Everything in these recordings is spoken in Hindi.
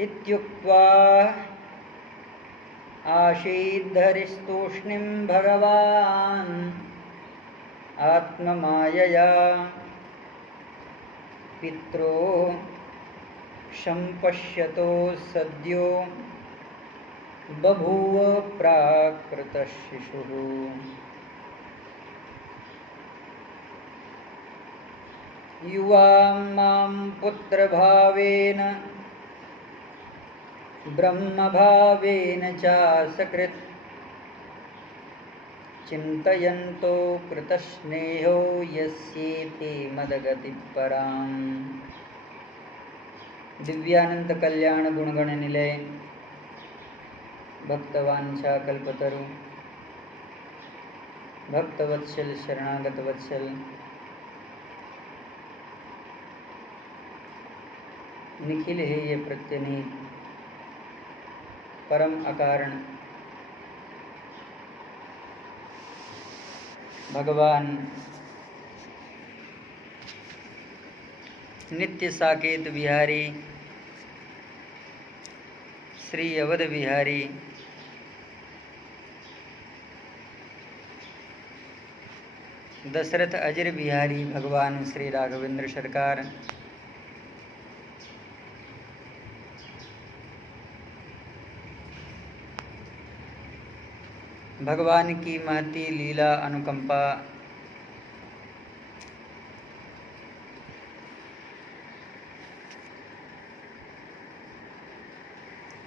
इत्युक्त्वा आशीद्धरिस्तूष्णीं भगवान् आत्ममायया पित्रो संपश्यतो सद्यो बभूव प्राकृतः शिशुः। युवां मां पुत्रभावेन ब्रह्मभावेन चासकृत् चिन्तयन्तो कृतस्नेहो यस्येते मदगतिपराम्। दिव्यानंद कल्याण गुणगण निलय भक्तवांछा कल्पतरु भक्तवत्सल शरणागत वत्सल निखिल है ये प्रत्यनीत परम अकारण भगवान नित्य साकेत विहारी श्री अवध विहारी दशरथ अजर बिहारी भगवान श्री राघवेंद्र सरकार भगवान की महती लीला अनुकंपा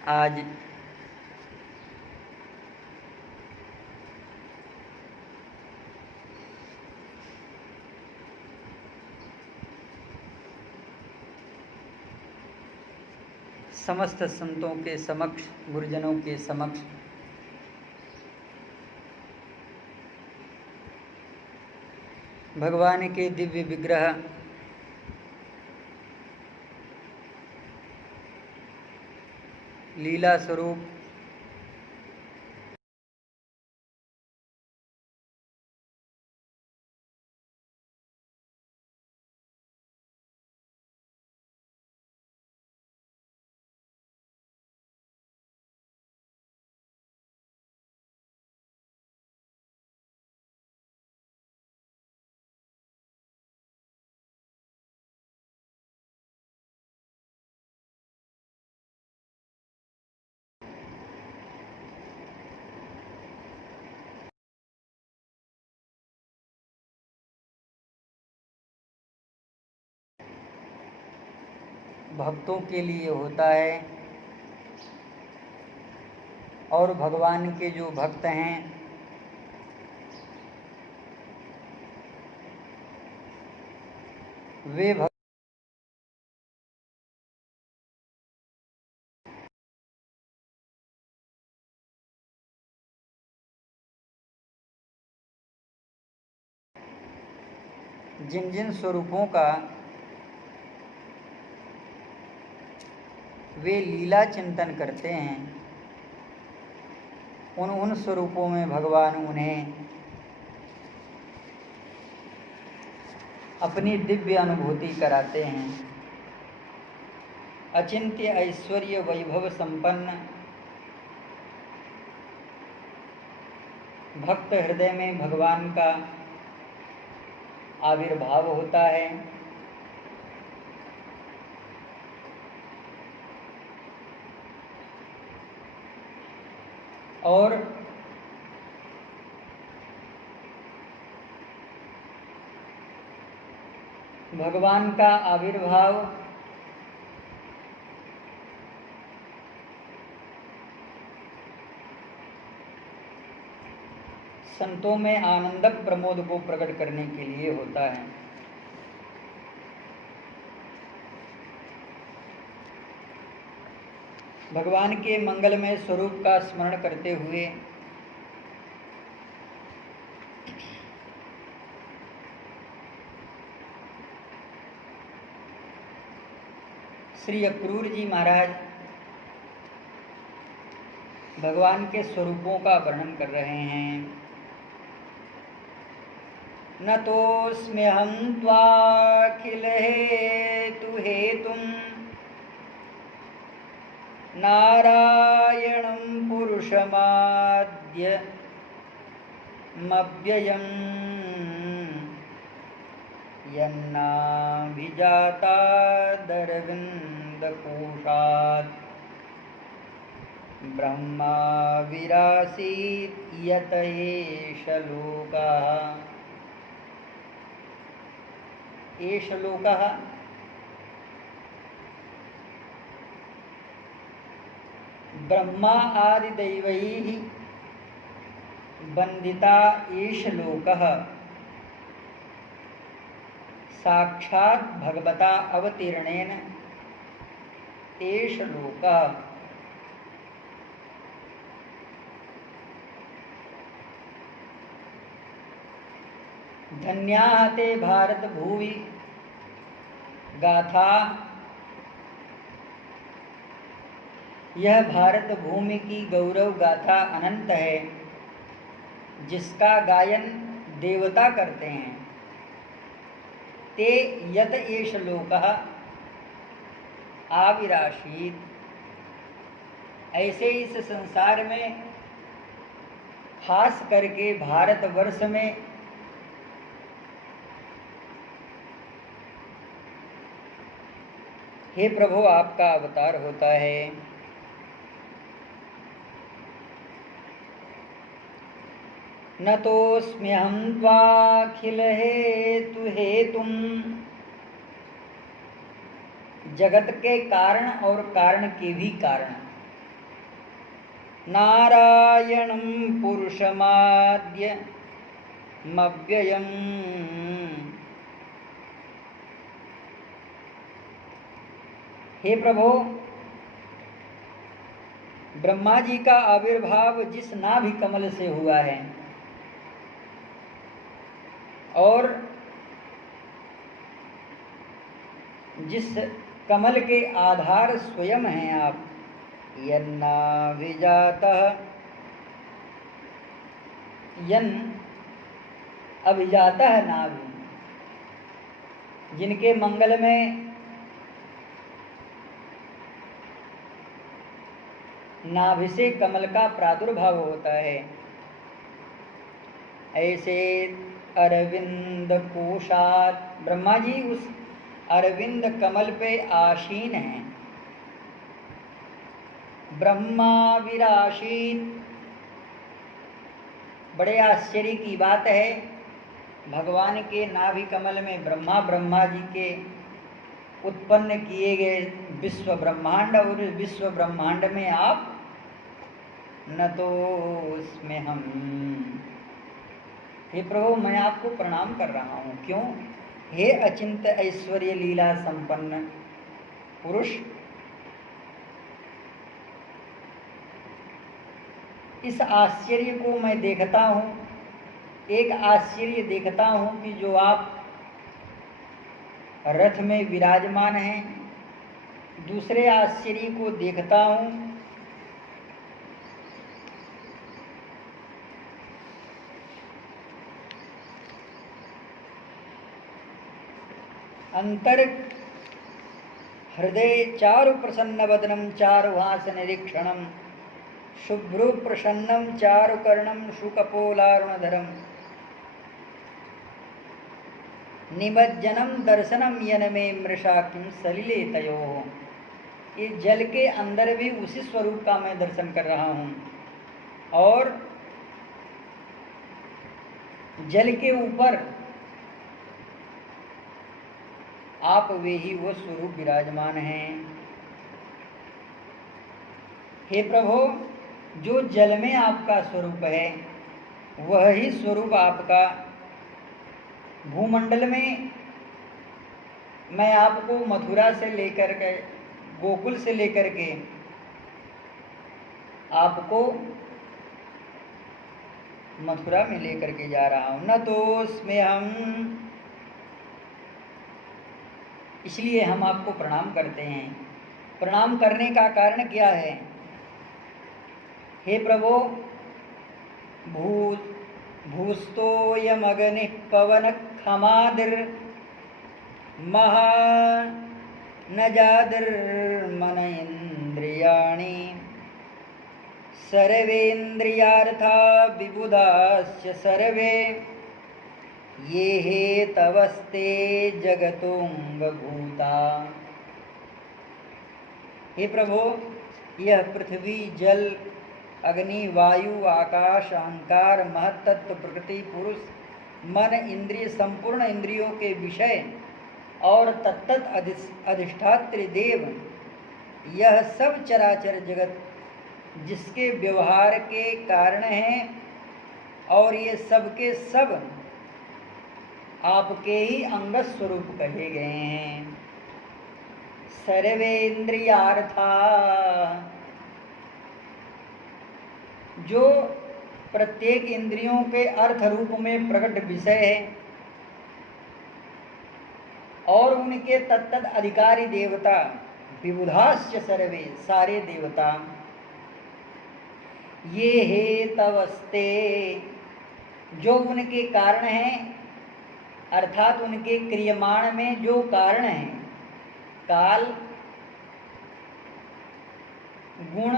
आज समस्त संतों के समक्ष गुरुजनों के समक्ष भगवान के दिव्य विग्रह लीला स्वरूप भक्तों के लिए होता है और भगवान के जो भक्त हैं वे भक्त जिन जिन स्वरूपों का वे लीला चिंतन करते हैं उन उन स्वरूपों में भगवान उन्हें अपनी दिव्य अनुभूति कराते हैं। अचिंत्य ऐश्वर्य वैभव संपन्न भक्त हृदय में भगवान का आविर्भाव होता है और भगवान का आविर्भाव संतों में आनंदक प्रमोद को प्रकट करने के लिए होता है। भगवान के मंगलमय स्वरूप का स्मरण करते हुए श्री अक्रूर जी महाराज भगवान के स्वरूपों का वर्णन कर रहे हैं। न तोस्म्यहं त्वाखिल हेतु हेतुम् नारायणं पुरुषमाद्यमव्ययम् यन्नाभिजातादरविन्दकोशात् ब्रह्मा विरासीत् यत एष लोकः। एष लोकः ब्रह्मा आदिदैवैः वन्दिता एष लोकः साक्षात् भगवता अवतीर्णेन एष लोकः। धन्याः ते भारत भूवि गाथा। यह भारत भूमि की गौरव गाथा अनंत है, जिसका गायन देवता करते हैं। ते यत एष लोकः आविराशीत। ऐसे इस संसार में, खास करके भारतवर्ष में हे प्रभु आपका अवतार होता है। न तोऽस्म्यहं त्वाखिल हेतु हेतुम। जगत के कारण और कारण के भी कारण। नारायणं पुरुषमाद्यमव्ययम्। हे प्रभु, ब्रह्मा जी का आविर्भाव जिस नाभि कमल से हुआ है और जिस कमल के आधार स्वयं हैं आप, यन्नाभिजातः, यन अभिजातः नाभि, जिनके मंगल में नाभि से कमल का प्रादुर्भाव होता है, ऐसे अरविंद कोशात, ब्रह्मा जी उस अरविंद कमल पे आसीन हैं। ब्रह्मा विराशीत, बड़े आश्चर्य की बात है, भगवान के नाभि कमल में ब्रह्मा जी के उत्पन्न किए गए विश्व ब्रह्मांड, और विश्व ब्रह्मांड में आप न तो उसमें हम। हे प्रभु, मैं आपको प्रणाम कर रहा हूँ। क्यों? हे अचिंत ऐश्वर्य लीला संपन्न पुरुष, इस आश्चर्य को मैं देखता हूँ। एक आश्चर्य देखता हूँ कि जो आप रथ में विराजमान हैं। दूसरे आश्चर्य को देखता हूँ अंतर हृदय चारु प्रसन्न वदनम चारुहास निरीक्षणम शुभ्रु प्रसन्नम चारुकर्णम शुकपोलारुणधरम निमज्जनम दर्शनम यनमे मृषा किं सलिले तयोः। ये जल के अंदर भी उसी स्वरूप का मैं दर्शन कर रहा हूँ, और जल के ऊपर आप वे ही वो स्वरूप विराजमान हैं। हे प्रभु, जो जल में आपका स्वरूप है वह ही स्वरूप आपका भूमंडल में। मैं आपको मथुरा से लेकर के, गोकुल से लेकर के आपको मथुरा में लेकर के जा रहा हूँ। न तो उसमें हम, इसलिए हम आपको प्रणाम करते हैं। प्रणाम करने का कारण क्या है? हे प्रभु, भूस्तोयमग्निः पवन खमादिर् महा न जादिर्मन इंद्रियाणाम् सर्वेन्द्रियाणि सर्वेन्द्रियार्था विबुधाश्च सर्वे ये हेतवस्ते जगतोऽङ्गभूता। हे प्रभु, यह पृथ्वी, जल, अग्नि, वायु, आकाश, अहंकार, महत्तत्व, प्रकृति, पुरुष, मन, इंद्रिय, संपूर्ण इंद्रियों के विषय और तत्त अधिष्ठात्री देव, यह सब चराचर जगत जिसके व्यवहार के कारण हैं, और ये सब के सब आपके ही अंग स्वरूप कहे गए हैं। सर्वेन्द्रियार्था, जो प्रत्येक इंद्रियों के अर्थ रूप में प्रकट विषय है और उनके तत्त अधिकारी देवता, विबुधाश्च सर्वे, सारे देवता, ये हेतवस्ते, जो उनके कारण हैं, अर्थात उनके क्रियमाण में जो कारण हैं, काल, गुण,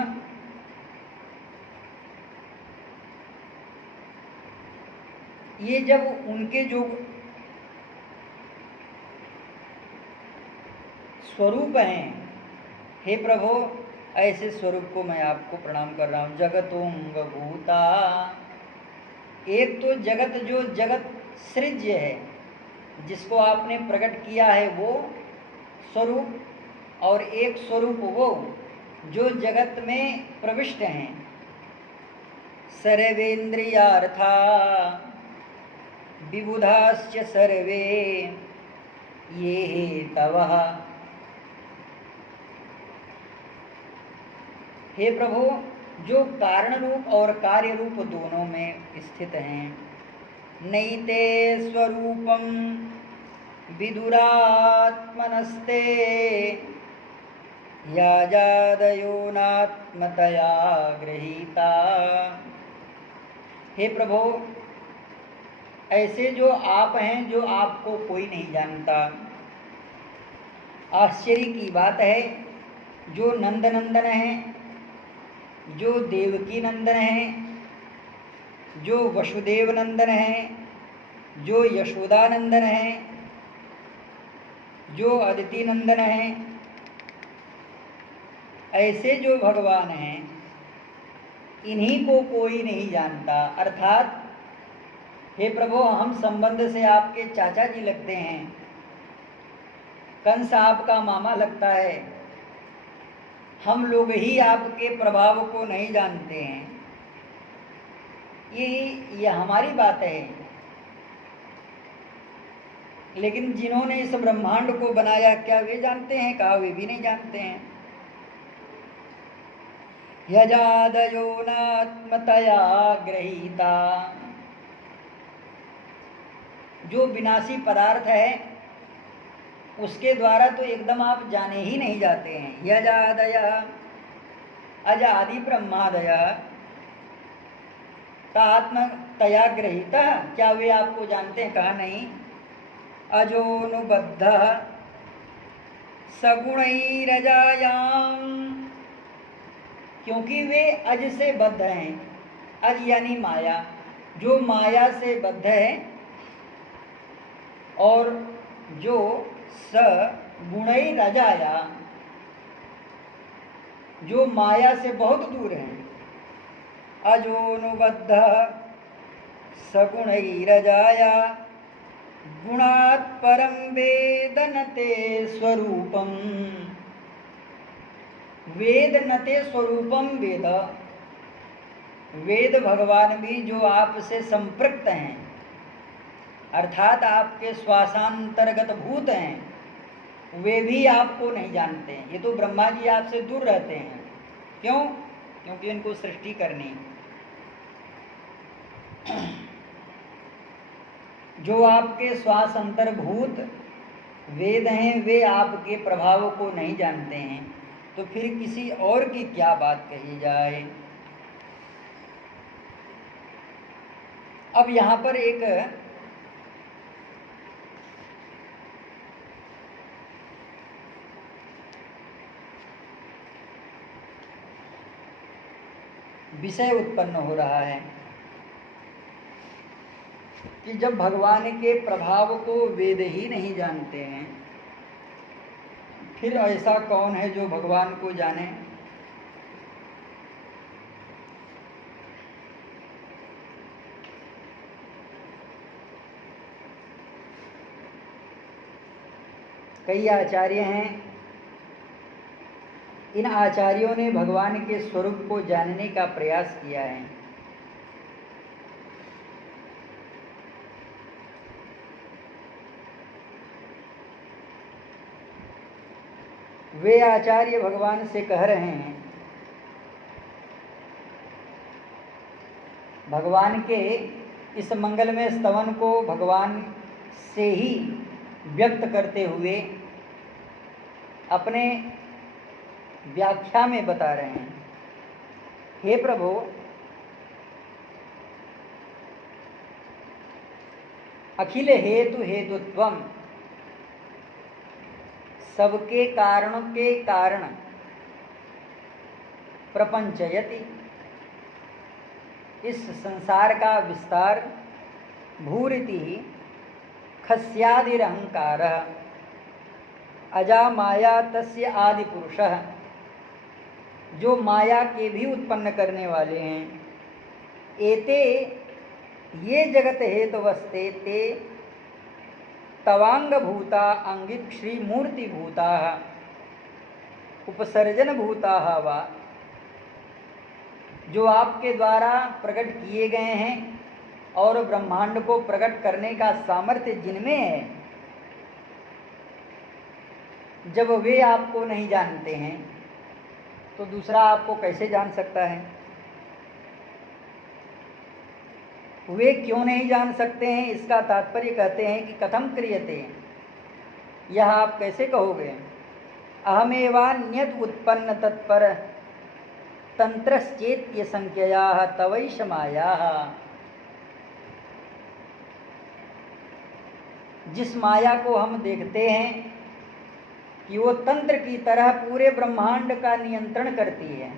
ये जब उनके जो स्वरूप हैं, हे प्रभु, ऐसे स्वरूप को मैं आपको प्रणाम कर रहा हूँ। जगतोऽङ्गभूता, एक तो जगत, जो जगत सृज्य है, जिसको आपने प्रकट किया है वो स्वरूप, और एक स्वरूप वो जो जगत में प्रविष्ट हैं। सर्वेन्द्रियार्था विबुधाश्च सर्वे ये हेतवः। हे प्रभु, जो कारण रूप और कार्य रूप दोनों में स्थित हैं। नैते स्वरूपम विदुरात्मनस्ते याजादयो नात्मतया गृहीता। हे प्रभु, ऐसे जो आप हैं, जो आपको कोई नहीं जानता। आश्चर्य की बात है, जो नंदनंदन हैं, जो देवकी नंदन हैं, जो वसुदेव नंदन हैं, जो यशोदा नंदन हैं, जो अदिति नंदन हैं, ऐसे जो भगवान हैं, इन्हीं को कोई नहीं जानता। अर्थात हे प्रभु, हम संबंध से आपके चाचा जी लगते हैं, कंस आपका मामा लगता है, हम लोग ही आपके प्रभाव को नहीं जानते हैं। ये हमारी बात है, लेकिन जिन्होंने इस ब्रह्मांड को बनाया, क्या वे जानते हैं? कहा वे भी नहीं जानते हैं। यजादयो नात्मतया गृहीता, जो विनाशी पदार्थ है उसके द्वारा तो एकदम आप जाने ही नहीं जाते हैं। यजादय अजादि ब्रह्मादय तात्मतया गृहीता, क्या वे आपको जानते हैं? कहा नहीं। अजोनुबद्ध सगुणैरजायाम, क्योंकि वे अज से बद्ध हैं। अज यानी माया, जो माया से बद्ध है, और जो स गुणैरजाया, जो माया से बहुत दूर है। अजोनुबद्ध सगुणैरजाया गुणात् परं वेद न ते स्वरूपम। वेद न ते स्वरूपम, वेद, वेद भगवान भी जो आपसे संपृक्त हैं, अर्थात आपके श्वासांतर्गत भूत हैं, वे भी आपको नहीं जानते हैं। ये तो ब्रह्मा जी आपसे दूर रहते हैं। क्यों? क्योंकि इनको सृष्टि करनी। जो आपके श्वास अंतर्भूत वेद हैं, वे आपके प्रभाव को नहीं जानते हैं, तो फिर किसी और की क्या बात कही जाए। अब यहाँ पर एक विषय उत्पन्न हो रहा है कि जब भगवान के प्रभाव को वेद ही नहीं जानते हैं, फिर ऐसा कौन है जो भगवान को जाने। कई आचार्य हैं, इन आचार्यों ने भगवान के स्वरूप को जानने का प्रयास किया है। वे आचार्य भगवान से कह रहे हैं, भगवान के इस मंगलमय स्तवन को भगवान से ही व्यक्त करते हुए अपने व्याख्या में बता रहे हैं, हे प्रभु, अखिल हेतु हेतुत्वम, सबके कारणों के कारण प्रपंचयति, इस संसार का विस्तार भूरिति खस्यादिरहंकार अजा माया तस्य आदि पुरुषः, जो माया के भी उत्पन्न करने वाले हैं। एते ये जगत हेतुवस्ते ते तवांग भूता अंगित श्री मूर्ति भूता उपसर्जन भूता वा, जो आपके द्वारा प्रकट किए गए हैं और ब्रह्मांड को प्रकट करने का सामर्थ्य जिनमें है, जब वे आपको नहीं जानते हैं तो दूसरा आपको कैसे जान सकता है। वे क्यों नहीं जान सकते हैं, इसका तात्पर्य कहते हैं कि कथम क्रियते, यह आप कैसे कहोगे। अहमेवान्यत उत्पन्न तत्पर तंत्रश्चेत्य संख्यया तवैष माया, जिस माया को हम देखते हैं कि वो तंत्र की तरह पूरे ब्रह्मांड का नियंत्रण करती है,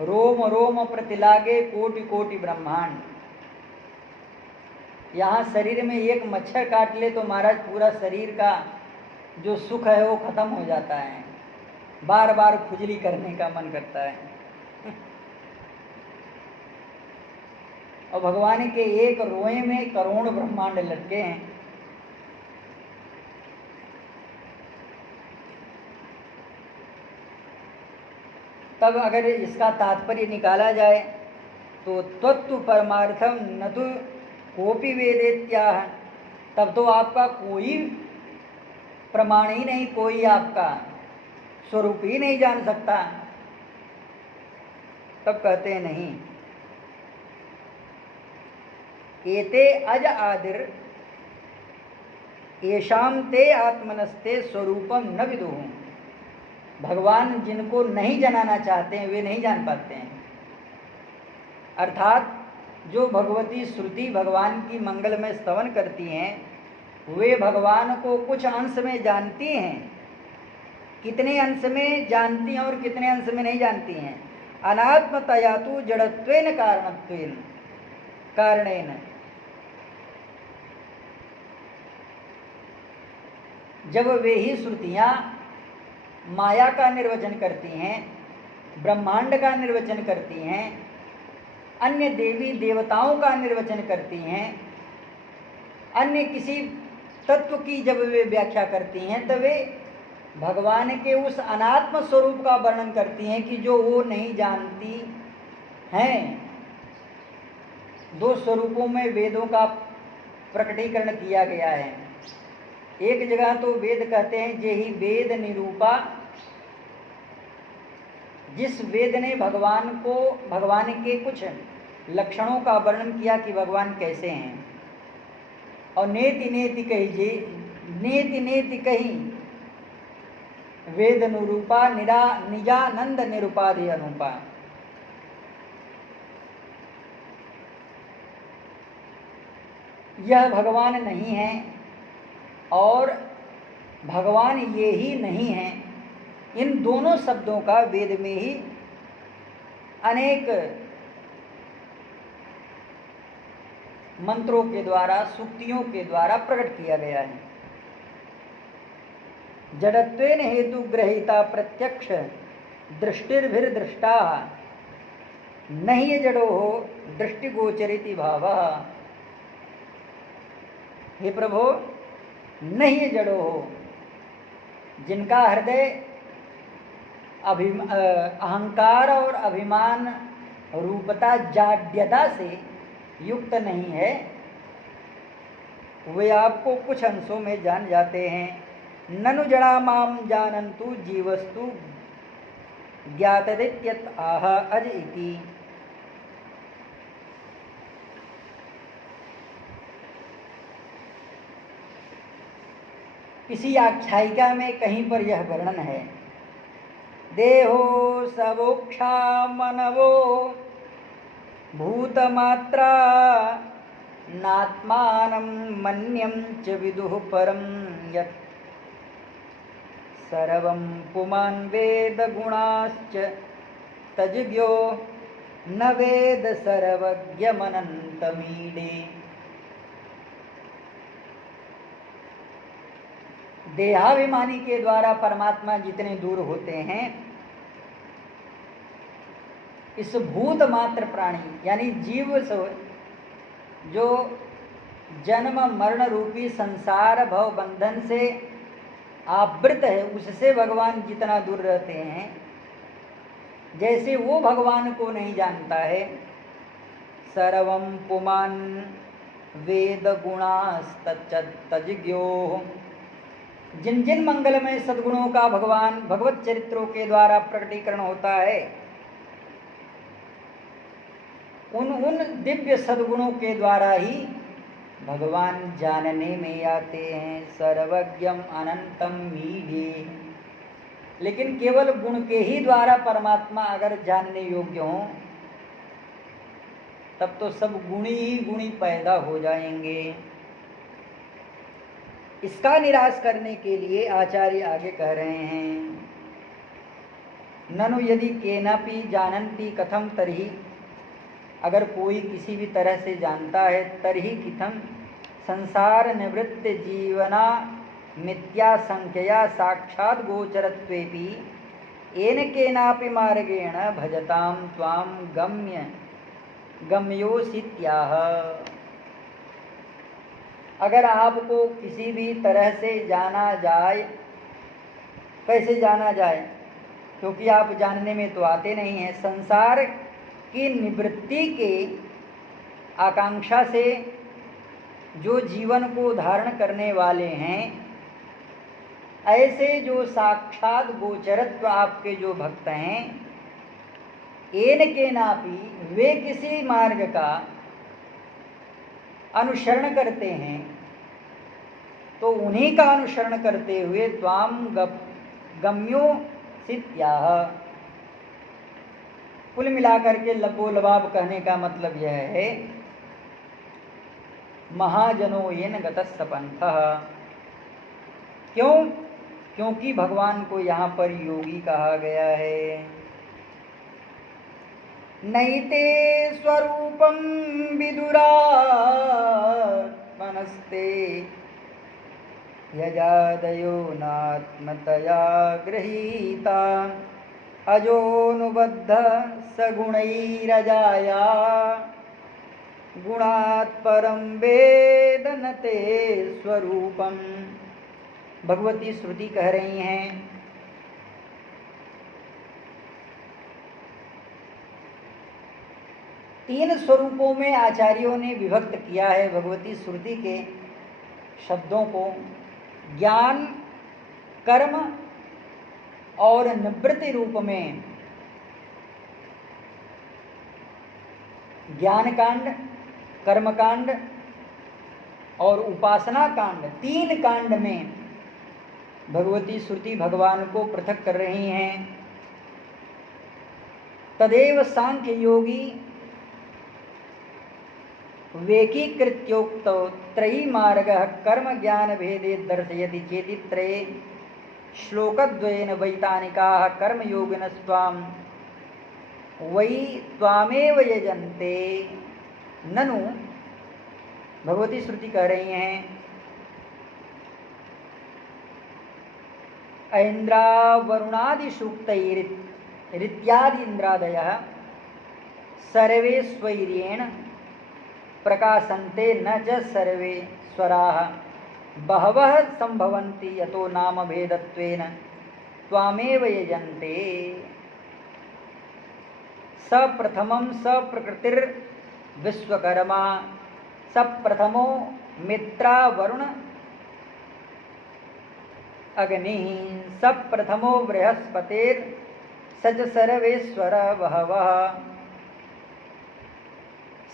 रोम रोम प्रतिलागे कोटि कोटि ब्रह्मांड। यहाँ शरीर में एक मच्छर काट ले तो महाराज पूरा शरीर का जो सुख है वो खत्म हो जाता है, बार बार खुजली करने का मन करता है। और भगवान के एक रोए में करोड़ ब्रह्मांड लटके हैं। तब अगर इसका तात्पर्य निकाला जाए तो तत्व परमार्थम न तो कोपि वेदेत्याह, तब तो आपका कोई प्रमाण ही नहीं, कोई आपका स्वरूप ही नहीं जान सकता। तब कहते हैं नहीं, एते अज आदिर येषाम ते आत्मनस्ते स्वरूपम न विदुः, भगवान जिनको नहीं जानना चाहते हैं वे नहीं जान पाते हैं। अर्थात जो भगवती श्रुति भगवान की मंगलमय स्तवन करती हैं, वे भगवान को कुछ अंश में जानती हैं, कितने अंश में जानती हैं और कितने अंश में नहीं जानती हैं। अनात्मतया तु जड़त्वेन कारणत्वेन कारणेन, जब वे ही श्रुतियाँ माया का निर्वचन करती हैं, ब्रह्मांड का निर्वचन करती हैं, अन्य देवी देवताओं का निर्वचन करती हैं, अन्य किसी तत्व की जब वे व्याख्या करती हैं, तब वे भगवान के उस अनात्म स्वरूप का वर्णन करती हैं कि जो वो नहीं जानती हैं। दो स्वरूपों में वेदों का प्रकटीकरण किया गया है। एक जगह तो वेद कहते हैं जे ही वेद निरूपा, जिस वेद ने भगवान को, भगवान के कुछ लक्षणों का वर्णन किया कि भगवान कैसे हैं। और नेति नेति कही जे, नेति नेति कही वेद निरूपा निजानंद निरूपाधि अनुपा। यह भगवान नहीं है और भगवान ये ही नहीं है, इन दोनों शब्दों का वेद में ही अनेक मंत्रों के द्वारा, सूक्तियों के द्वारा प्रकट किया गया है। जड़त्वेन हेतु ग्रहीता प्रत्यक्ष दृष्टिर्भिर्दृष्टा नहीं जड़ो हो दृष्टिगोचरिति भाव। हे प्रभु, नहीं जड़ो हो, जिनका हृदय अहंकार और अभिमान रूपता जाड्यता से युक्त नहीं है, वे आपको कुछ अंशों में जान जाते हैं। ननु जड़ा माम जानन्तु जीवस्तु ज्ञातदित्यत आह अज इति। किसी आख्यायिका में कहीं पर यह वर्णन है, देहो सवोक्षा मनवो भूतमात्रा नात्मानं मन्यं च विदुः परं यत् सर्वं पुमान् वेद गुणाश्च तज्ज्ञो न वेद सर्वज्ञमनन्तमीडे। देहाभिमानी के द्वारा परमात्मा जितने दूर होते हैं, इस भूत मात्र प्राणी यानी जीव से जो जन्म मरण रूपी संसार भव बंधन से आवृत है, उससे भगवान जितना दूर रहते हैं, जैसे वो भगवान को नहीं जानता है। सर्वं पुमान् वेद गुणास्तज्ज्ञो, जिन जिन मंगलमय सद्गुणों का भगवान भगवत चरित्रों के द्वारा प्रकटीकरण होता है, उन दिव्य सद्गुणों के द्वारा ही भगवान जानने में आते हैं। सर्वज्ञम अनंतम मीढे, लेकिन केवल गुण के ही द्वारा परमात्मा अगर जानने योग्य हो, तब तो सब गुणी ही गुणी पैदा हो जाएंगे। इसका निराश करने के लिए आचार्य आगे कह रहे हैं, ननु यदि केनापि जानन्ति कथम तर्हि, अगर कोई किसी भी तरह से जानता है, तर्हि किथम संसार निवृत्त जीवना मिथ्या संख्यया साक्षात् गोचरत्वेपि येन केनापि मार्गेण भजतां त्वां गम्योऽसीत्याह। अगर आपको किसी भी तरह से जाना जाए, कैसे जाना जाए, क्योंकि आप जानने में तो आते नहीं हैं। संसार की निवृत्ति के आकांक्षा से जो जीवन को धारण करने वाले हैं, ऐसे जो साक्षात गोचरत्व आपके जो भक्त हैं, येन केनापि, वे किसी मार्ग का अनुसरण करते हैं, तो उन्हीं का अनुसरण करते हुए त्वाम गम्योऽसीत्याह। कुल मिलाकर के लबोलबाब कहने का मतलब यह है, महाजनो येन गतस्स पंथः। क्यों? क्योंकि भगवान को यहाँ पर योगी कहा गया है। नैते स्वरूपं विदुरात्मनस्ते यजादयो नात्मतया गृहीता अजोनुबद्ध सगुणैरजाया गुणात् परं वेद न ते स्वरूपम्। भगवती श्रुति कह रही हैं, तीन स्वरूपों में आचार्यों ने विभक्त किया है भगवती श्रुति के शब्दों को, ज्ञान, कर्म और निवृत्ति रूप में। ज्ञान कांड, कर्म कांड और उपासना कांड, तीन कांड में भगवती श्रुति भगवान को पृथक कर रही हैं। तदेव सांख्य योगी वेकीकृत्योक्तो त्रयी मार्गः कर्म ज्ञान भेदे दर्शयति चेति त्रये श्लोकद्वयेन वैतानिकाः कर्मयोगिनस्त्वां वही त्वामेव यजन्ते। ननु भगवती श्रुति कह रही हैं, ऐन्द्रा वरुणादि सूक्तैरित्यादि इंद्रादयः सर्वे स्वैर्येण प्रकाशन्ते न च सर्वे स्वराः बहवः संभवन्ति यतो नाम भेदत्वेन त्वामेव यजन्ते। सप्रथमं सप्रकृतिर विश्वकर्मा सप्रथमो मित्रा वरुण अग्नि सप्रथमो बृहस्पतिर सच सर्वेश्वर बहवः।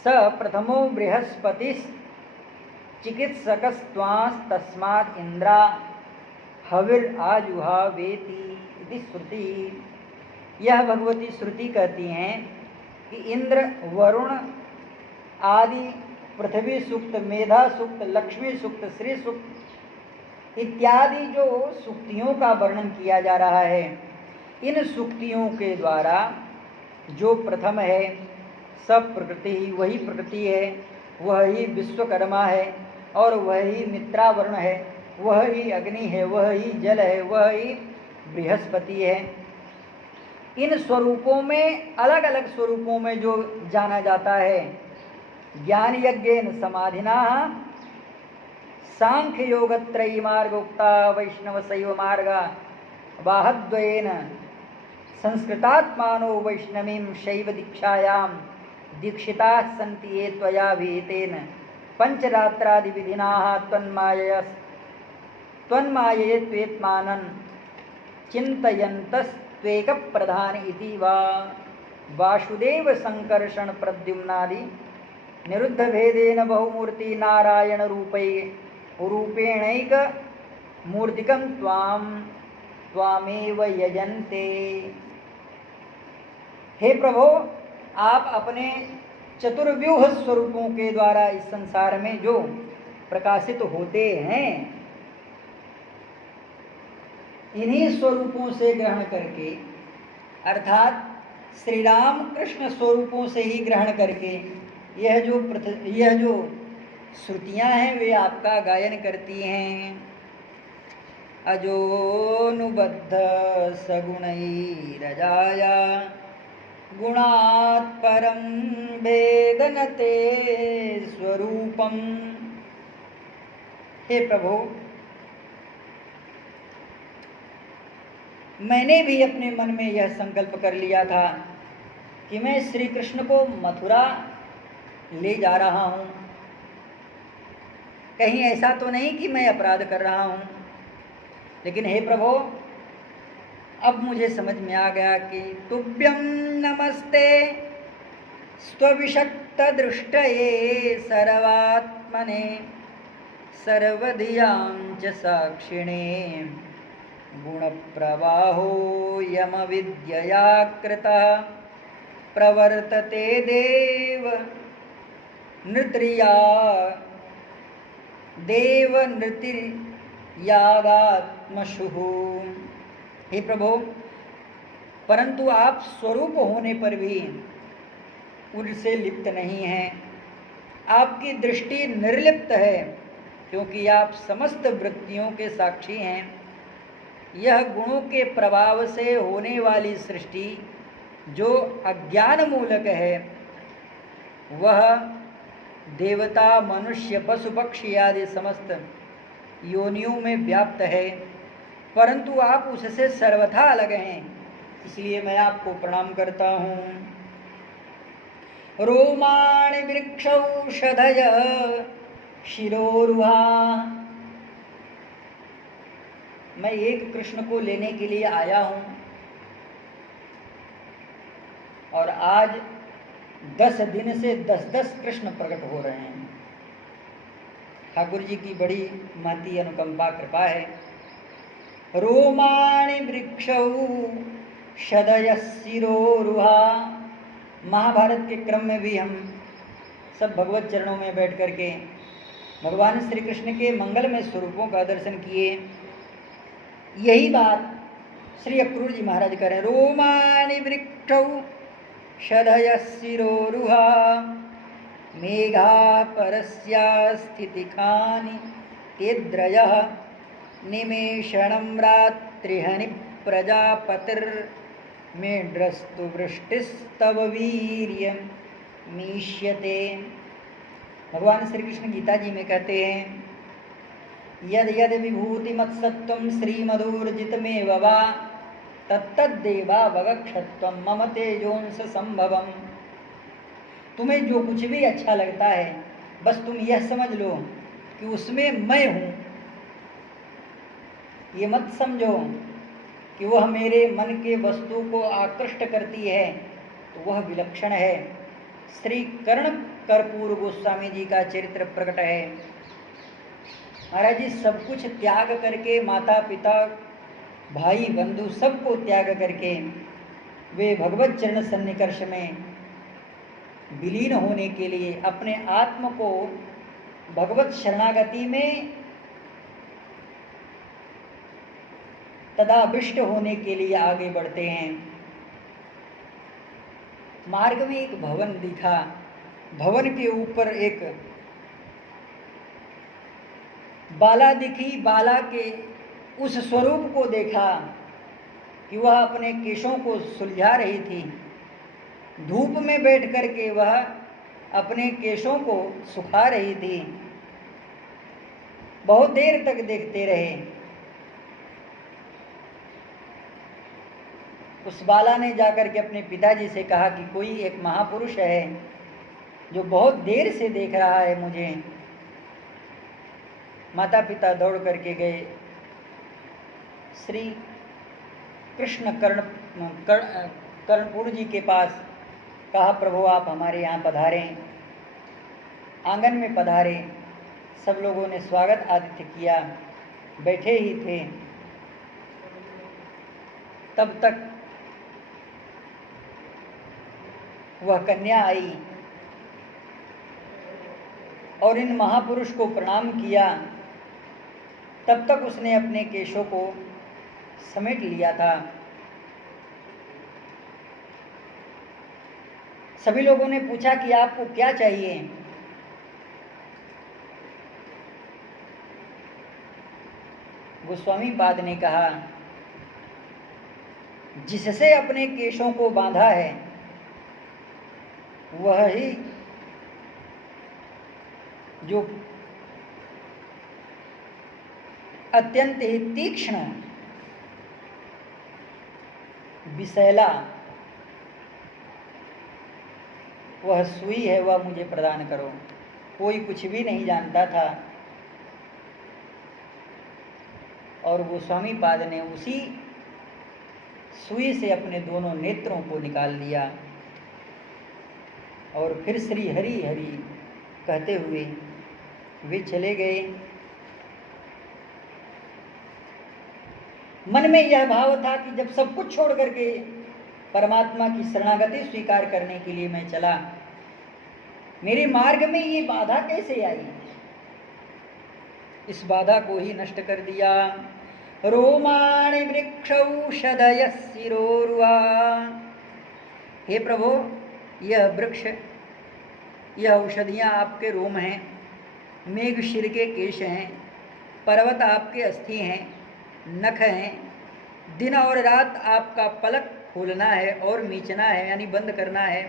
सप्रथमो बृहस्पतिः चिकित्सकस्त्वास्तस्मात् इंद्रा हविर आजुहावेति इति श्रुति। यह भगवती श्रुति कहती हैं कि इंद्र, वरुण आदि पृथ्वी सूक्त, मेधा सूक्त, लक्ष्मी सूक्त, श्री सूक्त इत्यादि जो सूक्तियों का वर्णन किया जा रहा है, इन सूक्तियों के द्वारा जो प्रथम है सब प्रकृति ही, वही प्रकृति है, वह ही विश्वकर्मा है, और वह ही मित्रा वरुण है, वह ही अग्नि है, वह ही जल है, वह ही बृहस्पति है। इन स्वरूपों में, अलग अलग स्वरूपों में जो जाना जाता है, ज्ञान यज्ञेन समाधिना सांख्य योगत्रयी मार्गोक्ता वैष्णव शैव मार्ग बाहद्वयेन संस्कृतात्मानो वैष्णवीं शैव दीक्षायां दीक्षिताः सन्ति ये त्वया विहितेन पंचरात्रादि विधिना त्वन्मायये त्वेत्मानं चिन्तयन्तस्त्वेक प्रधान इति वा। वासुदेव संकर्षण प्रद्युम्नादि निरुद्ध भेदेन बहुमूर्ति नारायण रूपेणैक मूर्तिकं त्वामेव यजन्ते। हे प्रभो, आप अपने चतुर्व्यूह स्वरूपों के द्वारा इस संसार में जो प्रकाशित होते हैं, इन्हीं स्वरूपों से ग्रहण करके, अर्थात श्री राम कृष्ण स्वरूपों से ही ग्रहण करके यह जो श्रुतियां हैं वे आपका गायन करती हैं। अजोनुबद्ध सगुणैरजाया गुणात् परं वेदनते स्वरूपम। हे प्रभु, मैंने भी अपने मन में यह संकल्प कर लिया था कि मैं श्री कृष्ण को मथुरा ले जा रहा हूँ। कहीं ऐसा तो नहीं कि मैं अपराध कर रहा हूँ, लेकिन हे प्रभु, अब मुझे समझ में आ गया कि तुभ्यं नमस्ते स्वविशक्त दृष्टये सर्वात्मने सर्वधियां च साक्षिणे गुणप्रवाहो यमविद्यया कृतः प्रवर्तते देव नृतिर्यागात्मशुः। हे प्रभु, परंतु आप स्वरूप होने पर भी उनसे लिप्त नहीं हैं। आपकी दृष्टि निर्लिप्त है, क्योंकि आप समस्त वृत्तियों के साक्षी हैं। यह गुणों के प्रभाव से होने वाली सृष्टि जो अज्ञान मूलक है, वह देवता, मनुष्य, पशु पक्षी आदि समस्त योनियों में व्याप्त है, परंतु आप उससे सर्वथा अलग हैं। इसलिए मैं आपको प्रणाम करता हूँ। रोमाणि वृक्षौषधय शिरोरुहा। मैं एक कृष्ण को लेने के लिए आया हूँ, और आज 10 दिन से 10-10 कृष्ण प्रकट हो रहे हैं। ठाकुर जी की बड़ी महती अनुकंपा कृपा है। रोमाणि वृक्षौषधयः शिरोरुहा। महाभारत के क्रम में भी हम सब भगवत चरणों में बैठ करके भगवान श्री कृष्ण के मंगलमय स्वरूपों का दर्शन किए। यही बात श्री अक्रूर जी महाराज करें। रोमाणि वृक्षौ शधयशिरोरुहा मेघा परस्या स्थितिखानि तेद्रयः निमेषणं रात्रिहनि प्रजापतिर्मेढ्रस्तु वृष्टिस्तव वीर्यं मीष्यते। भगवान श्री कृष्ण गीता जी में कहते हैं, यद यद विभूतिमत्सत्वं श्रीमधुर्जितमेव वा तत्तद्देवावगक्षत्वं मम तेजोंस संभवम्। तुम्हें जो कुछ भी अच्छा लगता है बस तुम यह समझ लो कि उसमें मैं हूँ। ये मत समझो कि वह मेरे मन के वस्तु को आकृष्ट करती है तो वह विलक्षण है। श्री कर्ण कर्पूर गोस्वामी जी का चरित्र प्रकट है। महाराज जी सब कुछ त्याग करके, माता पिता भाई बंधु सबको त्याग करके वे भगवत चरण सन्निकर्ष में विलीन होने के लिए, अपने आत्म को भगवत शरणागति में तदाविष्ट होने के लिए आगे बढ़ते हैं। मार्ग में एक भवन दिखा, भवन के ऊपर एक बाला दिखी। बाला के उस स्वरूप को देखा कि वह अपने केशों को सुलझा रही थी। धूप में बैठ कर के वह अपने केशों को सुखा रही थी। बहुत देर तक देखते रहे। उस बाला ने जाकर के अपने पिताजी से कहा कि कोई एक महापुरुष है जो बहुत देर से देख रहा है मुझे। माता पिता दौड़ करके गए, श्री कृष्ण कर्णपुर जी के पास। कहा, प्रभु आप हमारे यहाँ पधारें। आंगन में पधारे। सब लोगों ने स्वागत आतिथ्य किया। बैठे ही थे तब तक वह कन्या आई और इन महापुरुष को प्रणाम किया। तब तक उसने अपने केशों को समेट लिया था। सभी लोगों ने पूछा कि आपको क्या चाहिए। गोस्वामी पाद ने कहा, जिससे अपने केशों को बांधा है वह ही जो अत्यंत ही तीक्ष्ण विषैला वह सुई है, वह मुझे प्रदान करो। कोई कुछ भी नहीं जानता था और गोस्वामी पाद ने उसी सुई से अपने दोनों नेत्रों को निकाल लिया और फिर श्री हरि हरि कहते हुए वे चले गए। मन में यह भाव था कि जब सब कुछ छोड़ करके परमात्मा की शरणागति स्वीकार करने के लिए मैं चला, मेरे मार्ग में ये बाधा कैसे आई। इस बाधा को ही नष्ट कर दिया। रोमाणि वृक्षौषधयः शिरोरुहा। हे प्रभु, यह वृक्ष, यह औषधियाँ आपके रोम हैं, मेघ शिर के केश हैं, पर्वत आपके अस्थि हैं, नख हैं। दिन और रात आपका पलक खोलना है और मीचना है, यानी बंद करना है।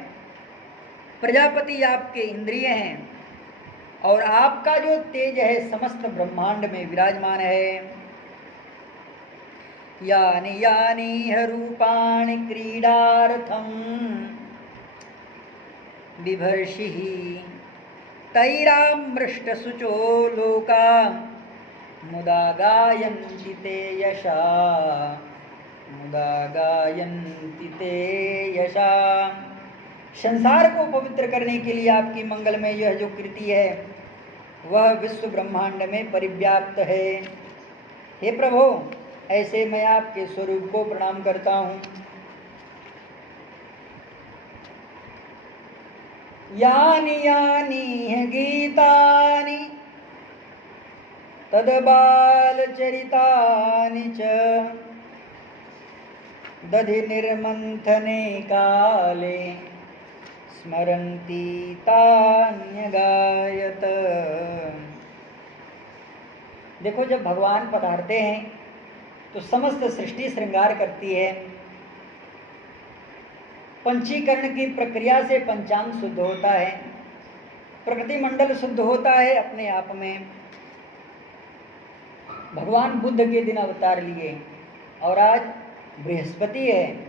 प्रजापति आपके इंद्रिय हैं और आपका जो तेज है समस्त ब्रह्मांड में विराजमान है। यानि यानि रूपाणि क्रीडार्थं बिभर्षिः तैरामृष्टशुचो लोका मुदा गायन्ति ते यशा, मुदा गायन्ति ते यशा। संसार को पवित्र करने के लिए आपकी मंगल में यह जो कृति है वह विश्व ब्रह्मांड में परिव्याप्त है। हे प्रभु, ऐसे मैं आपके स्वरूप को प्रणाम करता हूँ। यानि यानि गीतानि तद्बालचरितानि च दधि निर्मंथने काले स्मरन्ति तान्यगायत। देखो, जब भगवान पधारते हैं तो समस्त सृष्टि श्रृंगार करती है। पंचीकरण की प्रक्रिया से पंचांग शुद्ध होता है, प्रकृति मंडल शुद्ध होता है अपने आप में। भगवान बुद्ध के दिन अवतार लिए और आज बृहस्पति है।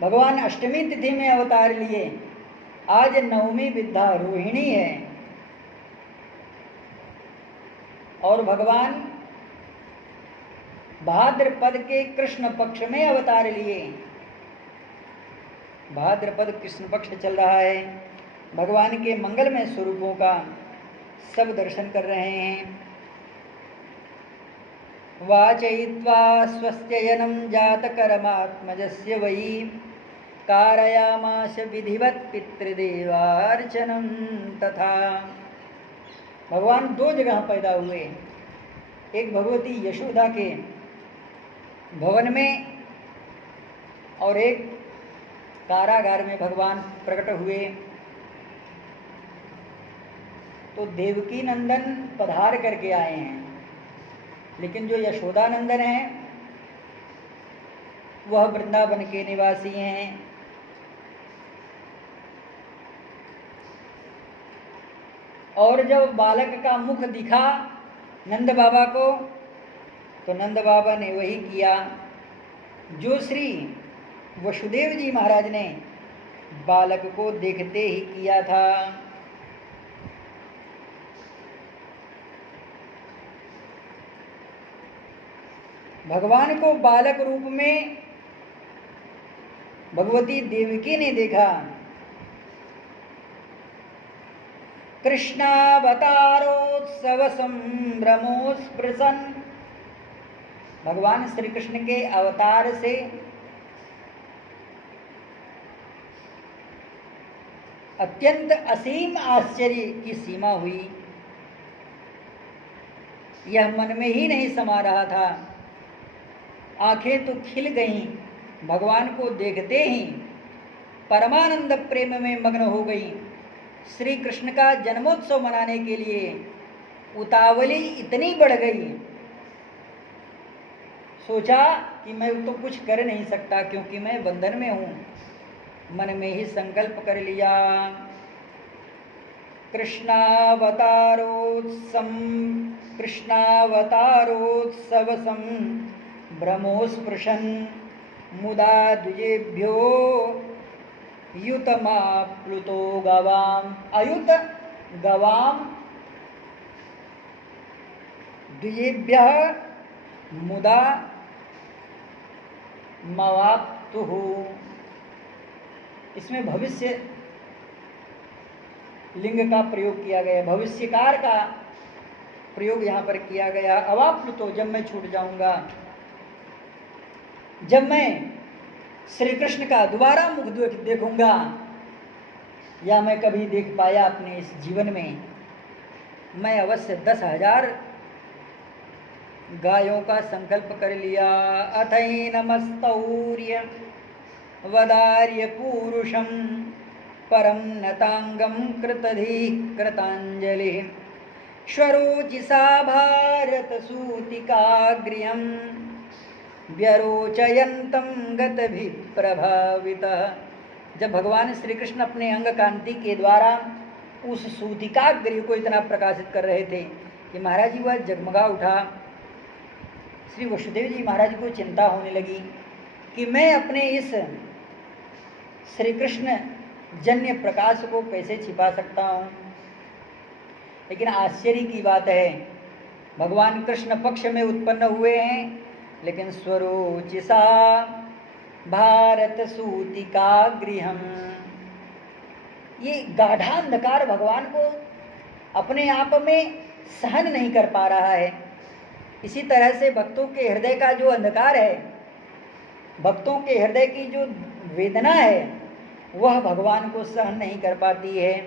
भगवान अष्टमी तिथि में अवतार लिए, आज नवमी विद्या रोहिणी है। और भगवान भाद्रपद के कृष्ण पक्ष में अवतार लिए। भाद्रपद कृष्ण पक्ष चल रहा है, भगवान के मंगलमय स्वरूपों का सब दर्शन कर रहे हैं। वाचयित्वा स्वस्त्ययनं जातकर्मात्मजस्य वै कारयामास विधिवत पितृदेवार्चनं तथा। भगवान दो जगह पैदा हुए, एक भगवती यशोदा के भवन में और एक कारागार में भगवान प्रकट हुए। तो देवकी नंदन पधार करके आए हैं, लेकिन जो यशोदानंदन हैं वह वृंदावन के निवासी हैं। और जब बालक का मुख दिखा नंद बाबा को, तो नंद बाबा ने वही किया जो श्री वसुदेव जी महाराज ने बालक को देखते ही किया था। भगवान को बालक रूप में भगवती देवकी ने देखा। कृष्णावतारोत्सव संभ्रमोस्पृशन, भगवान श्री कृष्ण के अवतार से अत्यंत असीम आश्चर्य की सीमा हुई। यह मन में ही नहीं समा रहा था, आंखें तो खिल गईं, भगवान को देखते ही परमानंद प्रेम में मग्न हो गई। श्री कृष्ण का जन्मोत्सव मनाने के लिए उतावली इतनी बढ़ गई, सोचा कि मैं तो कुछ कर नहीं सकता क्योंकि मैं बंधन में हूँ। मन में ही संकल्प कर लिया, कृष्णावतारोत्सव संभ्रमोस्पृशन मुदा द्विजेभ्यो युतमाप्लुतो गवाम अयुत गवाम द्विजेभ्यः मुदा मवाप्तुः। इसमें भविष्य लिंग का प्रयोग किया गया, भविष्यकार का प्रयोग यहाँ पर किया गया। अवाप्लुतो, जब मैं छूट जाऊंगा, जब मैं श्री कृष्ण का दोबारा मुख देखूंगा, या मैं कभी देख पाया अपने इस जीवन में, मैं अवश्य 10,000 गायों का संकल्प कर लिया। अथैनमस्तौर्य वदार्य पूरुषं परम नतांगम कृतधि कृतांजलि स्वरोचिसा भारत सूतिकाग्र्यं व्यरोचयन्तं गतभि प्रभावितः। जब भगवान श्री कृष्ण अपने अंग कांति के द्वारा उस सूतिकाग्र्य को इतना प्रकाशित कर रहे थे कि महाराज जी वह जगमगा उठा। श्री वसुदेव जी महाराज को चिंता होने लगी कि मैं अपने इस श्री कृष्ण जन्य प्रकाश को कैसे छिपा सकता हूँ। लेकिन आश्चर्य की बात है, भगवान कृष्ण पक्ष में उत्पन्न हुए हैं, लेकिन स्वरोचिसा भारत सूतिका गृहम, ये गाढ़ा अंधकार भगवान को अपने आप में सहन नहीं कर पा रहा है। इसी तरह से भक्तों के हृदय का जो अंधकार है, भक्तों के हृदय की जो वेदना है, वह भगवान को सहन नहीं कर पाती है।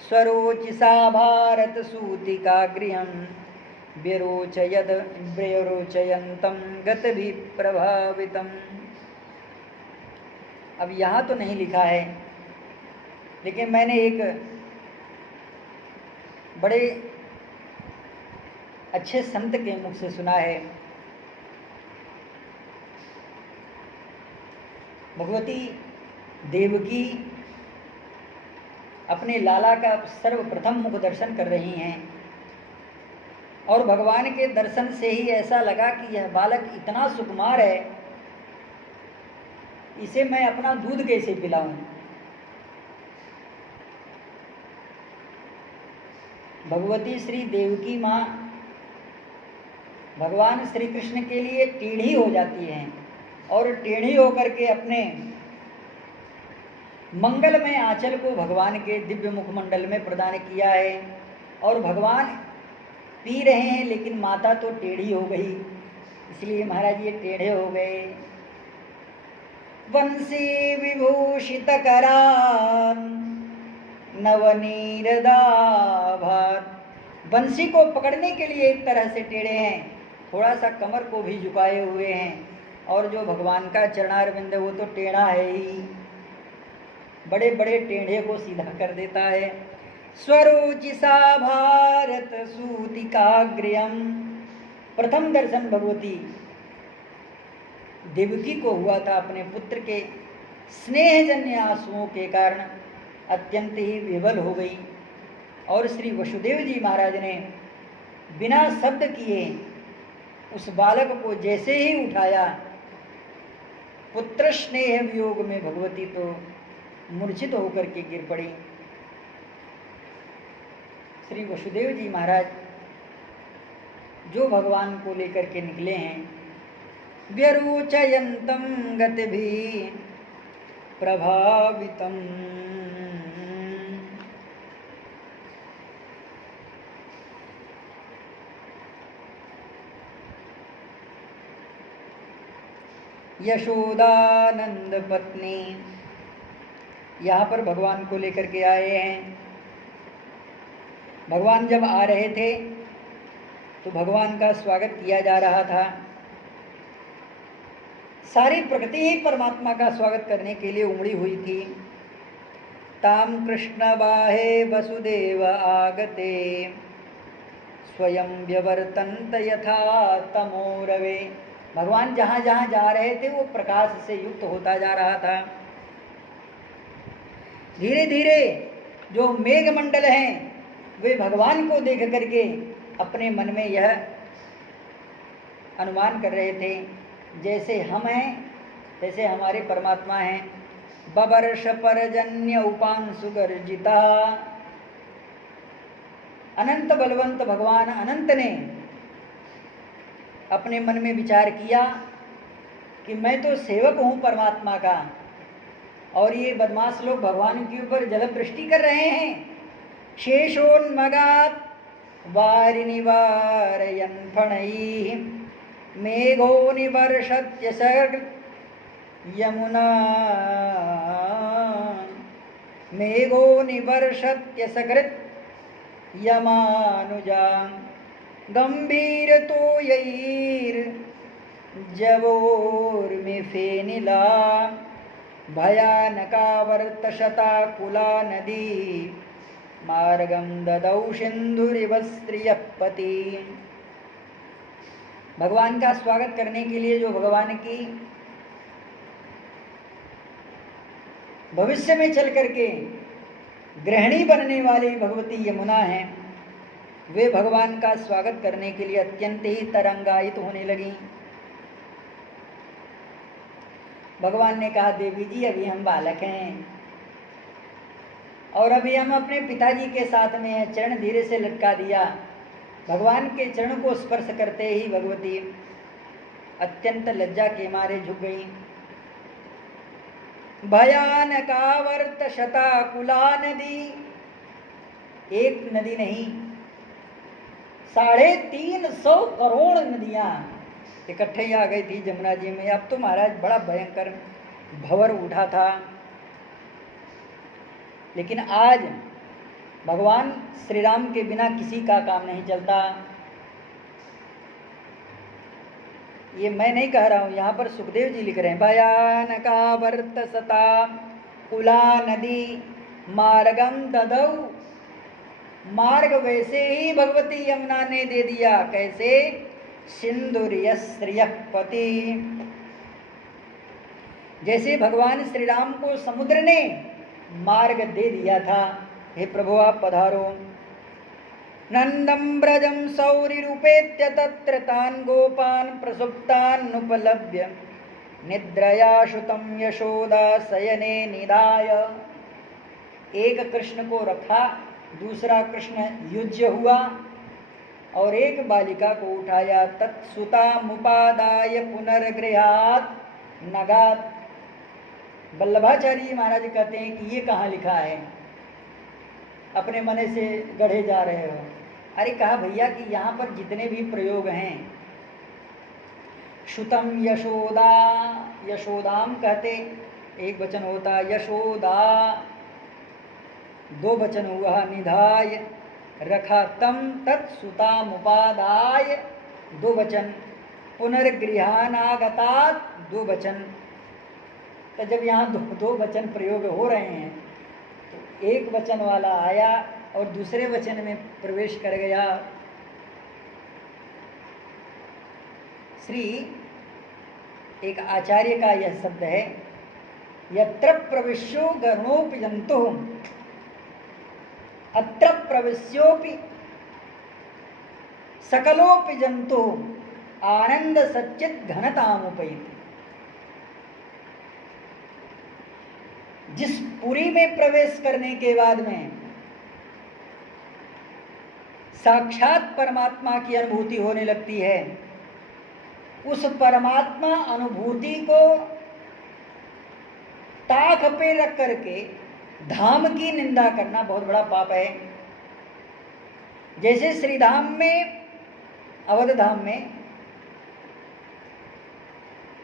स्वरोचिसा भारत सूतिका गृहम व्यरोचयन्तं गतभि प्रभावितम्। अब यहाँ तो नहीं लिखा है लेकिन मैंने एक बड़े अच्छे संत के मुख से सुना है, भगवती देवकी अपने लाला का सर्वप्रथम मुख दर्शन कर रही हैं और भगवान के दर्शन से ही ऐसा लगा कि यह बालक इतना सुकुमार है, इसे मैं अपना दूध कैसे पिलाऊं। भगवती श्री देवकी माँ भगवान श्री कृष्ण के लिए टेढ़ी हो जाती हैं और टेढ़ी होकर के अपने मंगलमय आंचल को भगवान के दिव्य मुखमंडल में प्रदान किया है और भगवान पी रहे हैं, लेकिन माता तो टेढ़ी हो गई, इसलिए महाराज ये टेढ़े हो गए। वंशी विभूषित करान नवनीरदाभार, बंसी को पकड़ने के लिए एक तरह से टेढ़े हैं, थोड़ा सा कमर को भी झुकाए हुए हैं, और जो भगवान का चरणारविंद वो तो टेढ़ा है ही, बड़े बड़े टेढ़े को सीधा कर देता है। स्वरुचिसा भारत सूतिकाग्र्यम, प्रथम दर्शन भगवती देवकी को हुआ था अपने पुत्र के स्नेहजन्य आंसुओं के कारण, अत्यंत ही विवल हो गई और श्री वसुदेव जी महाराज ने बिना शब्द किए उस बालक को जैसे ही उठाया, पुत्र स्नेह वियोग में भगवती तो मूर्छित होकर के गिर पड़ी। श्री वसुदेव जी महाराज जो भगवान को लेकर के निकले हैं, व्यरुचयंतम गतिभिः प्रभावितम, यशोदानंद पत्नी यहाँ पर भगवान को लेकर के आए हैं। भगवान जब आ रहे थे तो भगवान का स्वागत किया जा रहा था। सारी प्रकृति ही परमात्मा का स्वागत करने के लिए उमड़ी हुई थी। ताम कृष्ण बाहे वसुदेव आगते स्वयं व्यवर्तन्त यथा तमोरवे, भगवान जहाँ जहाँ जा रहे थे वो प्रकाश से युक्त होता जा रहा था। धीरे धीरे जो मेघमंडल हैं वे भगवान को देख करके अपने मन में यह अनुमान कर रहे थे, जैसे हम हैं तैसे हमारे परमात्मा हैं। बबर्ष परजन्य उपांशु गर्जिता, अनंत बलवंत भगवान अनंत ने अपने मन में विचार किया कि मैं तो सेवक हूँ परमात्मा का, और ये बदमाश लोग भगवान के ऊपर जल वृष्टि कर रहे हैं। शेषोन्मगात वारिनिवारयन् फणैः मेघो निवर्षत्य यमुना, मेघो निवर्षत्य सकृत यमानुजा गंभीरतो यैर्जवोर्मिफेनिला भयानकावर्तशता कुला नदी मार्गम ददौ सिंधुरिव स्त्रियपति। भगवान का स्वागत करने के लिए जो भगवान की भविष्य में चल करके गृहिणी बनने वाली भगवती यमुना हैं, वे भगवान का स्वागत करने के लिए अत्यंत ही तरंगायित होने लगी। भगवान ने कहा, देवी जी अभी हम बालक हैं और अभी हम अपने पिताजी के साथ में हैं। चरण धीरे से लटका दिया। भगवान के चरण को स्पर्श करते ही भगवती अत्यंत लज्जा के मारे झुक गई। भयानकावर्त शताकुला नदी, एक नदी नहीं 350 करोड़ नदियां इकट्ठे ही आ गई थी जमुना जी में। अब तो महाराज बड़ा भयंकर भंवर उठा था, लेकिन आज भगवान श्री राम के बिना किसी का काम नहीं चलता। ये मैं नहीं कह रहा हूँ, यहाँ पर सुखदेव जी लिख रहे हैं। भयानका वर्त सता कुला नदी मार्गम ददौ, मार्ग वैसे ही भगवती यमुना ने दे दिया। कैसे? सिंदुर्यश्रियः पति, जैसे भगवान श्री राम को समुद्र ने मार्ग दे दिया था। हे प्रभु आप पधारो। नंदम ब्रजम सौरिरूपेत्य तत्र तान् गोपान् प्रसुप्तान्नुपलभ्य निद्रया श्रुतं यशोदा शयने निधाय। एक कृष्ण को रखा, दूसरा कृष्ण युज्य हुआ और एक बालिका को उठाया। तत्सुतामुपादाय पुनर्गृहात् नगात्। वल्लभाचार्य महाराज कहते हैं कि ये कहाँ लिखा है, अपने मन से गढ़े जा रहे हो। अरे कहा भैया कि यहाँ पर जितने भी प्रयोग हैं, श्रुतम यशोदा, यशोदाम कहते एक वचन होता, यशोदा दो वचन हुआ, निधाय रखा, तम तत्सुतामुपादाय दो वचन, पुनर्गृहानागतात् दो वचन। तो जब यहाँ दो वचन प्रयोग हो रहे हैं तो एक वचन वाला आया और दूसरे वचन में प्रवेश कर गया। श्री एक आचार्य का यह शब्द है, यत्र प्रविश्यो गणोपि जंतुः अत्र प्रविश्योपि सकलोपि जंतुः आनंद सच्चित घनतामुपैति। जिस पुरी में प्रवेश करने के बाद में साक्षात परमात्मा की अनुभूति होने लगती है, उस परमात्मा अनुभूति को ताक पे रख करके धाम की निंदा करना बहुत बड़ा पाप है। जैसे श्रीधाम में, अवध धाम में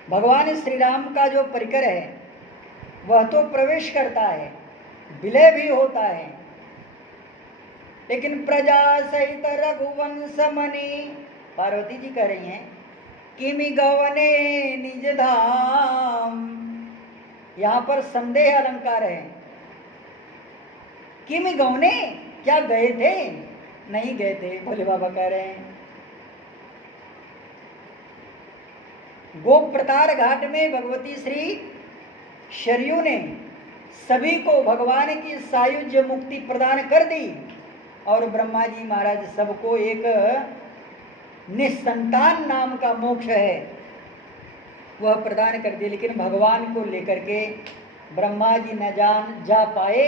भगवान श्री राम का जो परिकर है वह तो प्रवेश करता है, विलय भी होता है, लेकिन प्रजा सहित रघुवंश मणि, पार्वती जी कह रही हैं किमि गवने निज धाम। यहाँ पर संदेह अलंकार है। किमि गवने, क्या गए थे? नहीं गए थे, भोले बाबा कह रहे हैं। गोप्रतार घाट में भगवती श्री शरयू ने सभी को भगवान की सायुज्य मुक्ति प्रदान कर दी और ब्रह्मा जी महाराज सबको एक निसंतान नाम का मोक्ष है वह प्रदान कर दी। लेकिन भगवान को लेकर के ब्रह्मा जी न जा पाए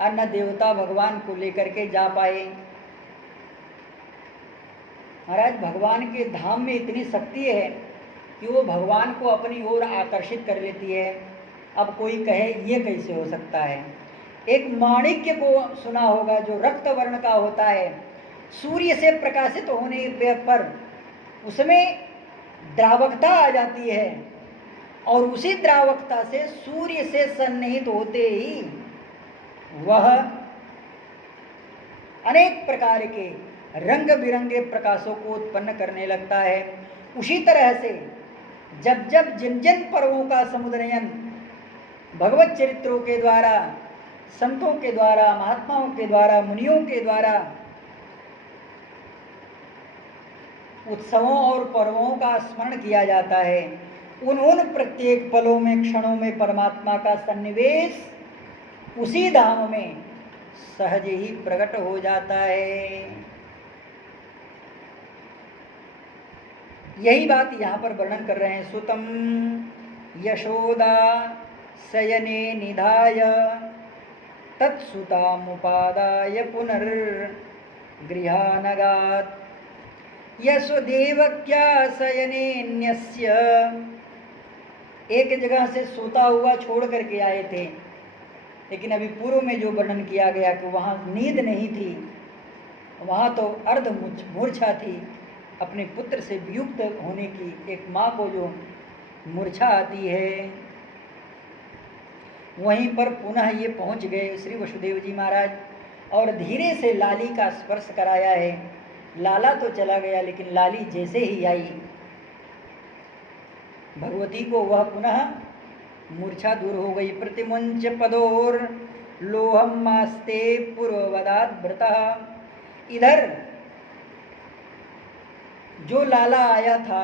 और न देवता भगवान को लेकर के जा पाए। महाराज भगवान के धाम में इतनी शक्ति है कि वो भगवान को अपनी ओर आकर्षित कर लेती है। अब कोई कहे ये कैसे हो सकता है? एक माणिक्य को सुना होगा जो रक्त वर्ण का होता है, सूर्य से प्रकाशित होने पर उसमें द्रावकता आ जाती है और उसी द्रावकता से सूर्य से सन्निहित होते ही वह अनेक प्रकार के रंग बिरंगे प्रकाशों को उत्पन्न करने लगता है। उसी तरह से जब जब जिन जिन पर्वों का समुद्रयन भगवत चरित्रों के द्वारा, संतों के द्वारा, महात्माओं के द्वारा, मुनियों के द्वारा उत्सवों और पर्वों का स्मरण किया जाता है, उन प्रत्येक पलों में, क्षणों में परमात्मा का सन्निवेश उसी धाम में सहज ही प्रकट हो जाता है। यही बात यहाँ पर वर्णन कर रहे हैं। सुतम यशोदा शयने निधाय तत्सुतामुपादाय पुनर्गृहानगात् यशोदेवक्या शयनेन्यस्य। एक जगह से सोता हुआ छोड़ करके आए थे, लेकिन अभी पूर्व में जो वर्णन किया गया कि वहाँ नींद नहीं थी, वहाँ तो अर्ध मूर्छा थी। अपने पुत्र से वियुक्त होने की एक माँ को जो मूर्छा आती है, वहीं पर पुनः ये पहुँच गए श्री वसुदेव जी महाराज और धीरे से लाली का स्पर्श कराया है। लाला तो चला गया, लेकिन लाली जैसे ही आई भगवती को वह पुनः मूर्छा दूर हो गई। प्रतिमुंच पदोर लोहम मास्ते पूर्ववदात व्रतः। इधर जो लाला आया था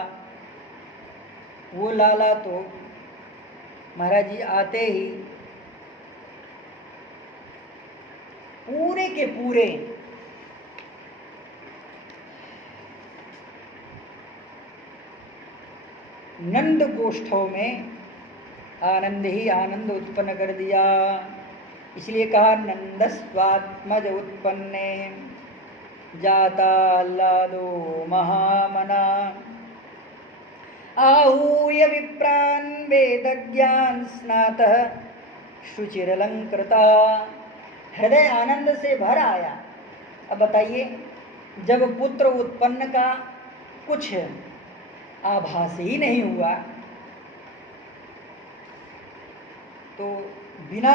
वो लाला तो महाराज जी आते ही पूरे के पूरे नंद गोष्ठों में आनंद ही आनंद उत्पन्न कर दिया। इसलिए कहा नंदस्वात्मज उत्पन्ने जाता आह्लादो महामना। आहूय विप्रान वेदज्ञान स्नातः शुचिरलंकृता। हृदय आनंद से भर आया। अब बताइए, जब पुत्र उत्पन्न का कुछ आभास ही नहीं हुआ तो बिना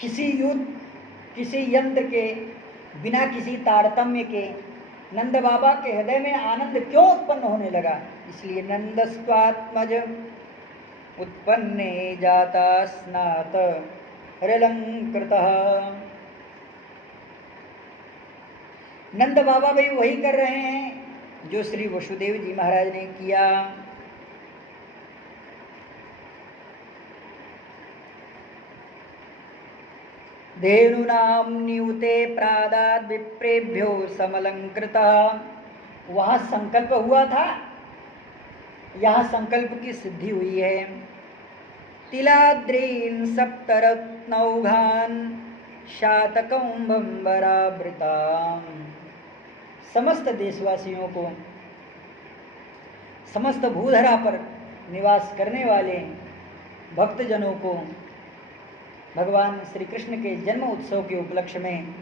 किसी युद्ध, किसी यंत्र के, बिना किसी तारतम्य के नंद बाबा के हृदय में आनंद क्यों उत्पन्न होने लगा? इसलिए नंदस्वात्मज उत्पन्ने जाता स्नात हृलंकृतः। नंद बाबा भी वही कर रहे हैं जो श्री वसुदेव जी महाराज ने किया। धेनुनाम नियुते प्रादाद विप्रेभ्यो समलंकृता। वहां संकल्प हुआ था, यहाँ संकल्प की सिद्धि हुई है। तिलाद्रीन सप्तरत्नौघान शातकौंभंबरावृताम। समस्त देशवासियों को, समस्त भूधरा पर निवास करने वाले भक्तजनों को भगवान श्री कृष्ण के जन्म उत्सव के उपलक्ष्य में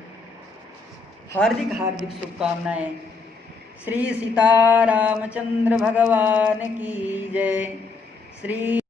हार्दिक हार्दिक शुभकामनाएं। श्री सीतारामचंद्र भगवान की जय। श्री